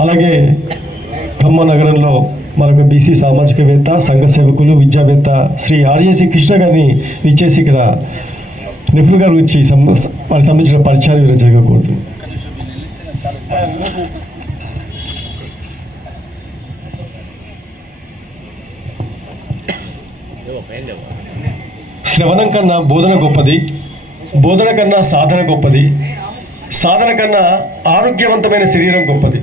అలాగే ఖమ్మం నగరంలో మరొక బీసీ సామాజికవేత్త సంఘ సేవకులు విద్యావేత్త శ్రీ ఆర్జేసి కృష్ణ గారిని విచ్చేసి ఇక్కడ నెహ్రూ గారి గురించి వారికి సంబంధించిన పరిచయాలు వివరించగా కోరుతున్నాను శ్రవణం కన్నా బోధన గొప్పది బోధన కన్నా సాధన గొప్పది సాధన కన్నా ఆరోగ్యవంతమైన శరీరం గొప్పది.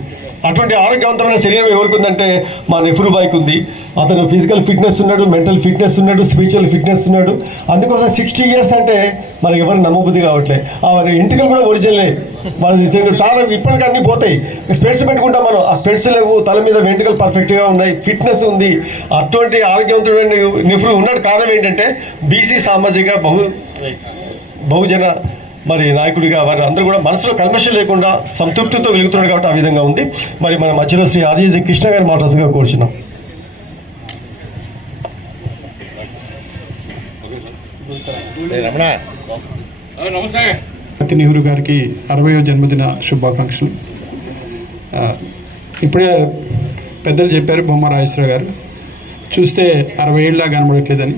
అటువంటి ఆరోగ్యవంతమైన శరీరం ఎవరికి ఉందంటే మా నెహ్రూబాయికి ఉంది అతను ఫిజికల్ ఫిట్నెస్ ఉన్నాడు మెంటల్ ఫిట్నెస్ ఉన్నాడు స్పిరిచువల్ ఫిట్నెస్ ఉన్నాడు. అందుకోసం సిక్స్టీ ఇయర్స్ అంటే మనకి ఎవరు నమ్మబుద్ధి కావట్లే. ఆ వారి ఎంటికలు కూడా ఒరిజినలే. మన తాను ఇప్పటికీ అన్నీ పోతాయి. స్పెట్స్ పెట్టుకుంటాం మనం. ఆ స్పెట్స్ లేవు తల మీద వెంట్రుకలు పర్ఫెక్ట్గా ఉన్నాయి ఫిట్నెస్ ఉంది. అటువంటి ఆరోగ్యవంతుడైన నెహ్రూ ఉన్నాడు. కారణం ఏంటంటే బీసీ సామాజిక బహు బహుజన మరి నాయకుడిగా వారు అందరూ కూడా మనసులో కల్మషం లేకుండా సంతృప్తితో వెలుగుతున్నాడు కాబట్టి ఆ విధంగా ఉంది. మరి మన మధ్యలో శ్రీ ఆర్జీసీ కృష్ణ గారి మాట్లాడుతుగా కోరుచున్నాం. అతి నెహ్రూ గారికి అరవయో జన్మదిన శుభాకాంక్షలు. ఇప్పుడే పెద్దలు చెప్పారు బొమ్మ రాజేశ్వర గారు. చూస్తే అరవై ఏళ్ళ కనబడట్లేదని.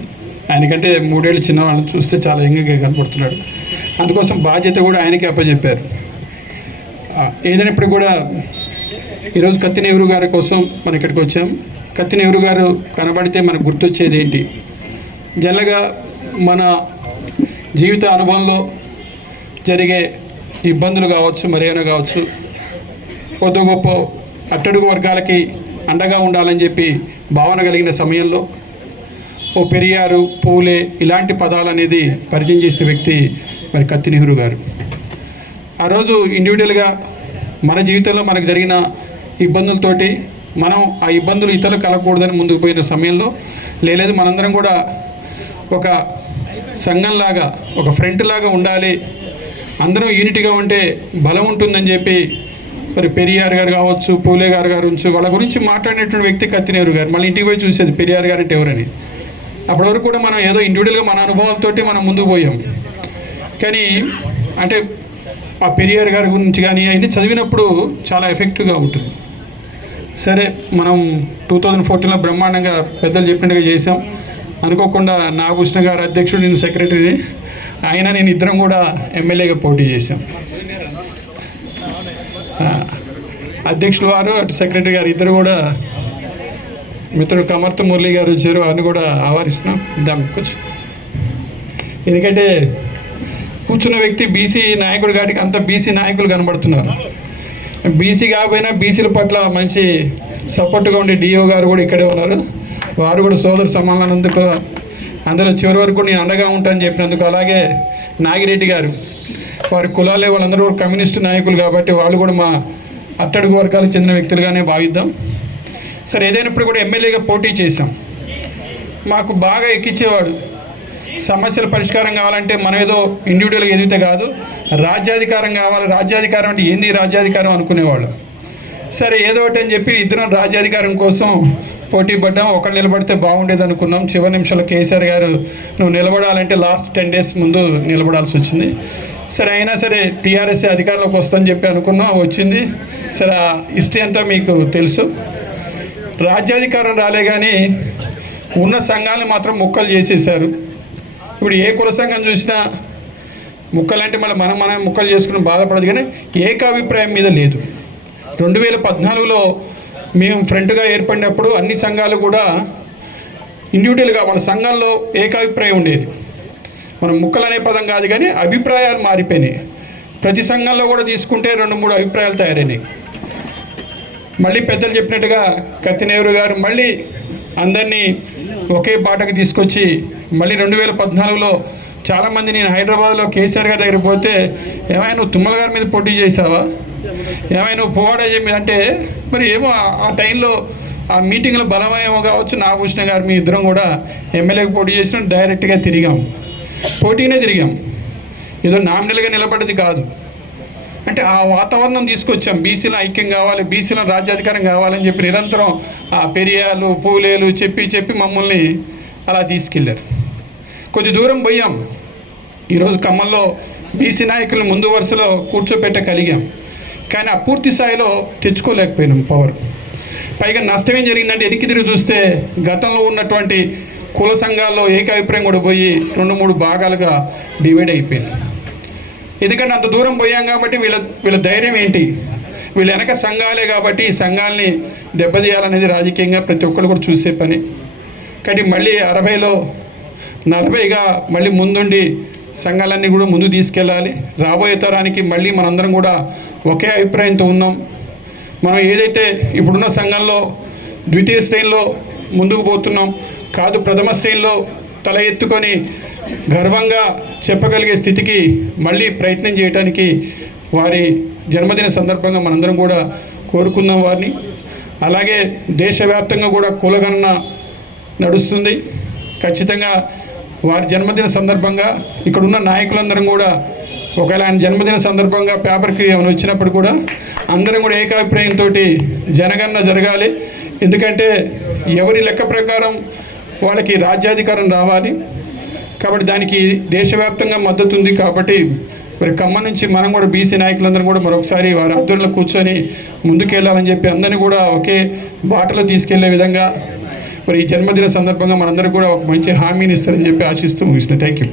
ఆయనకంటే మూడేళ్ళు చిన్న వాళ్ళని చూస్తే చాలా యంగ్గా కనబడుతున్నాడు. అందుకోసం బాధ్యత కూడా ఆయనకే అప్పచెప్పారు ఆ, ఏదైనప్పుడు కూడా ఈరోజు కత్తి నెహ్రూ గారి కోసం మనం ఇక్కడికి వచ్చాం. కత్తి నెహ్రూ గారు కనబడితే మనకు గుర్తొచ్చేది ఏంటి? జనరల్గా మన జీవిత అనుభవంలో జరిగే ఇబ్బందులు కావచ్చు మరేమైనా కావచ్చు కొద్ది గొప్ప అట్టడుగు వర్గాలకి అండగా ఉండాలని చెప్పి భావన కలిగిన సమయంలో ఓ పెరియారు పూలే ఇలాంటి పదాలు అనేది పరిచయం చేసిన వ్యక్తి మరి కత్తి నెహ్రూ గారు. ఆ రోజు ఇండివిజువల్గా మన జీవితంలో మనకు జరిగిన ఇబ్బందులతోటి మనం ఆ ఇబ్బందులు ఇతరులు కలగకూడదని ముందుకు పోయిన సమయంలో లేదు మనందరం కూడా ఒక సంఘంలాగా ఒక ఫ్రంట్ లాగా ఉండాలి. అందరం యూనిటీగా ఉంటే బలం ఉంటుందని చెప్పి మరి పెరియార్ గారు కావచ్చు పూలే గారు గారు ఉంచు వాళ్ళ గురించి మాట్లాడినటువంటి వ్యక్తి కత్తినేరు గారు. మళ్ళీ ఇంటికి పోయి చూసేది పెరియార్ గారు అంటే ఎవరని అప్పటివరకు కూడా మనం ఏదో ఇండివిజువల్గా మన అనుభవాలతోటి మనం ముందుకు పోయాం. కానీ అంటే ఆ పెరియార్ గారి గురించి కానీ అవన్నీ చదివినప్పుడు చాలా ఎఫెక్టివ్గా ఉంటుంది. సరే మనం టూ థౌజండ్ ఫోర్టీన్లో బ్రహ్మాండంగా పెద్దలు చెప్పినట్టుగా చేసాం అనుకోకుండా నాగభూషణ గారు అధ్యక్షుడు నేను సెక్రటరీని ఆయన నేను ఇద్దరం కూడా ఎమ్మెల్యేగా పోటీ చేశాం. అధ్యక్షులు వారు అటు సెక్రటరీ గారు ఇద్దరు కూడా మిత్రుడు కమర్త మురళి గారు వచ్చారు వారిని కూడా ఆహ్వానిస్తున్నాం. దాని ఎందుకంటే కూర్చున్న వ్యక్తి బీసీ నాయకుడు కాటికి అంత బీసీ నాయకులు కనబడుతున్నారు. బీసీ కాకపోయినా బీసీల పట్ల మంచి సపోర్ట్గా ఉండే డిఓ గారు కూడా ఇక్కడే ఉన్నారు. వారు కూడా సోదరు సమానందుకు అందులో చివరి వరకు నేను అండగా ఉంటాను చెప్పినందుకు అలాగే నాగిరెడ్డి గారు. వారి కులాలే వాళ్ళందరూ కూడా కమ్యూనిస్టు నాయకులు కాబట్టి వాళ్ళు కూడా మా అట్టడుగు వర్గాలకు చెందిన వ్యక్తులుగానే భావిద్దాం. సరే ఏదైనప్పుడు కూడా ఎమ్మెల్యేగా పోటీ చేశాం. మాకు బాగా ఎక్కించేవాడు సమస్యల పరిష్కారం కావాలంటే మనం ఏదో ఇండివిజువల్గా ఎదిగితే కాదు రాజ్యాధికారం కావాలి. రాజ్యాధికారం అంటే ఏంది? రాజ్యాధికారం అనుకునేవాళ్ళు. సరే ఏదో ఒకటి అని చెప్పి ఇద్దరం రాజ్యాధికారం కోసం పోటీ పడ్డాం. ఒకరు నిలబడితే బాగుండేది అనుకున్నాం. చివరి నిమిషంలో కేసీఆర్ గారు నువ్వు నిలబడాలంటే లాస్ట్ టెన్ డేస్ ముందు నిలబడాల్సి వచ్చింది. సరే అయినా సరే టీఆర్ఎస్ అధికారంలోకి వస్తుందని చెప్పి అనుకున్నాం. వచ్చింది. సరే ఆ హిస్టరీ అంతా మీకు తెలుసు. రాజ్యాధికారం రాలే కానీ ఉన్న సంఘాలను మాత్రం ముక్కలు చేసేసారు ఇప్పుడు ఏ కుల సంఘం చూసినా ముక్కలంటే మళ్ళీ మనం మనం ముక్కలు చేసుకుని బాధపడదు కానీ ఏకాభిప్రాయం మీద లేదు. రెండు వేల పద్నాలుగులో మేము ఫ్రంట్గా ఏర్పడినప్పుడు అన్ని సంఘాలు కూడా ఇండివిజువల్గా వాళ్ళ సంఘాల్లో ఏకాభిప్రాయం ఉండేది. మనం ముక్కలు అనే పదం కాదు కానీ అభిప్రాయాలు మారిపోయినాయి. ప్రతి సంఘంలో కూడా తీసుకుంటే రెండు మూడు అభిప్రాయాలు తయారైనాయి. మళ్ళీ పెద్దలు చెప్పినట్టుగా కత్తినేవరు గారు మళ్ళీ అందరినీ ఒకే బాటకి తీసుకొచ్చి మళ్ళీ రెండు వేల పద్నాలుగులో చాలామంది నేను హైదరాబాద్లో కేసీఆర్ గారి దగ్గర పోతే ఏమైనా నువ్వు తుమ్మల గారి మీద పోటీ చేసావా ఏమైనా నువ్వు పోవాడా మీద? అంటే మరి ఏమో ఆ- ఆ టైంలో ఆ మీటింగ్లో బలమేమో కావచ్చు నాగభూషణ గారు మీ ఇద్దరం కూడా ఎమ్మెల్యేకి పోటీ చేసిన డైరెక్ట్గా తిరిగాం. పోటీనే తిరిగాం. ఏదో నామినల్గా నిలబడ్డది కాదు. అంటే ఆ వాతావరణం తీసుకొచ్చాం. బీసీలో ఐక్యం కావాలి బీసీలో రాజ్యాధికారం కావాలని చెప్పి నిరంతరం ఆ పెరియాలు పూలేలు చెప్పి చెప్పి మమ్మల్ని అలా తీసుకెళ్ళారు కొద్ది దూరం పోయాం. ఈరోజు ఖమ్మంలో బీసీ నాయకులను ముందు వరుసలో కూర్చోపెట్టగలిగాం. కానీ ఆ పూర్తి స్థాయిలో తెచ్చుకోలేకపోయినాం పవర్. పైగా నష్టం ఏం జరిగిందంటే వెనక్కి తిరిగి చూస్తే గతంలో ఉన్నటువంటి కుల సంఘాల్లో ఏకాభిప్రాయం కూడా పోయి రెండు మూడు భాగాలుగా డివైడ్ అయిపోయింది. ఎందుకంటే అంత దూరం పోయాం కాబట్టి వీళ్ళ వీళ్ళ ధైర్యం ఏంటి? వీళ్ళ వెనక సంఘాలే కాబట్టి ఈ సంఘాలని దెబ్బతీయాలనేది రాజకీయంగా ప్రతి ఒక్కరు కూడా చూసే పని. కానీ మళ్ళీ అరవైలో నలభైగా మళ్ళీ ముందుండి సంఘాలన్నీ కూడా ముందు తీసుకెళ్ళాలి. రాబోయే తరానికి మళ్ళీ మనందరం కూడా ఒకే అభిప్రాయంతో ఉన్నాం. మనం ఏదైతే ఇప్పుడున్న సంఘంలో ద్వితీయ శ్రేణిలో ముందుకు పోతున్నాం కాదు ప్రథమ శ్రేణిలో తల ఎత్తుకొని గర్వంగా చెప్పగలిగే స్థితికి మళ్ళీ ప్రయత్నం చేయడానికి వారి జన్మదిన సందర్భంగా మనందరం కూడా కోరుకుందాం వారిని. అలాగే దేశవ్యాప్తంగా కూడా కులగణన నడుస్తుంది. ఖచ్చితంగా వారి జన్మదిన సందర్భంగా ఇక్కడున్న నాయకులందరం కూడా ఒకవేళ ఆయన జన్మదిన సందర్భంగా పేపర్కి ఏమైనా వచ్చినప్పుడు కూడా అందరం కూడా ఏకాభిప్రాయంతో జనగణన జరగాలి. ఎందుకంటే ఎవరి లెక్క ప్రకారం వాళ్ళకి రాజ్యాధికారం రావాలి. కాబట్టి దానికి దేశవ్యాప్తంగా మద్దతు ఉంది కాబట్టి మరి ఖమ్మం నుంచి మనం కూడా బీసీ నాయకులందరం కూడా మరొకసారి వారి ఆధ్వర్యంలో కూర్చొని ముందుకెళ్ళాలని చెప్పి అందరినీ కూడా ఒకే బాటలో తీసుకెళ్ళే విధంగా మరి ఈ జన్మదిన సందర్భంగా మనందరికీ కూడా ఒక మంచి హామీని ఇస్తారని చెప్పి ఆశిస్తూ ముగిసిన థ్యాంక్ యూ.